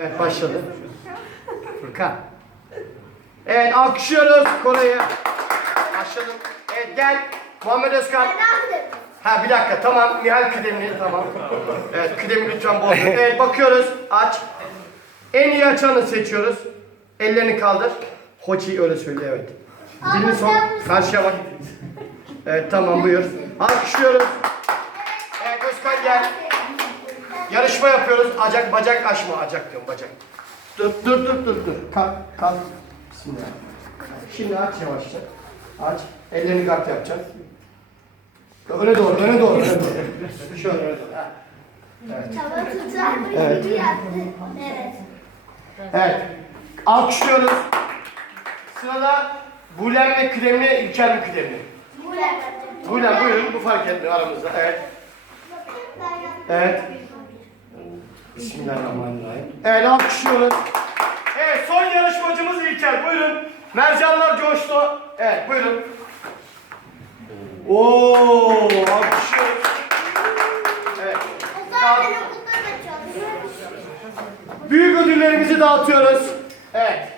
Evet başladı. Furkan. Evet alkışlıyoruz Kore'yi. Başladım. Evet gel. Muhammed Özkan. Ha bir dakika tamam. Nihal kıdemli tamam. Evet kıdemli lütfen bozma. Evet bakıyoruz. Aç. En iyi açanı seçiyoruz. Ellerini kaldır. Hoçi öyle söylüyor evet. Dilini son. Karşıya bak. Evet tamam buyur. Alkışlıyoruz. Evet Özkan gel. Yarışma yapıyoruz. Acak bacak aşma. Acak diyorum bacak. Dur dur dur dur dur. Kalk kalk. Bismillah. Şimdi aç yavaşça. Aç. Ellerini kart yapacaksın. Öne doğru, öne doğru, öne doğru. Şöyle öne doğru. ha. Çaba tutar Evet. gibi yaptı. Evet. Evet. Alkışlıyoruz. Sırada Bulem ve Kıdemli, İlker mi Kıdemli? Bu yaptı. Bulem buyurun, bu fark etmiyor aramızda. Evet. Evet. Bismillahirrahmanirrahim. Evet alkışlıyoruz. Evet son yarışmacımız İlker. Buyurun. Mercanlar coştu. Evet buyurun. Oo alkışlıyoruz. Evet. Büyük ödüllerimizi dağıtıyoruz. Evet.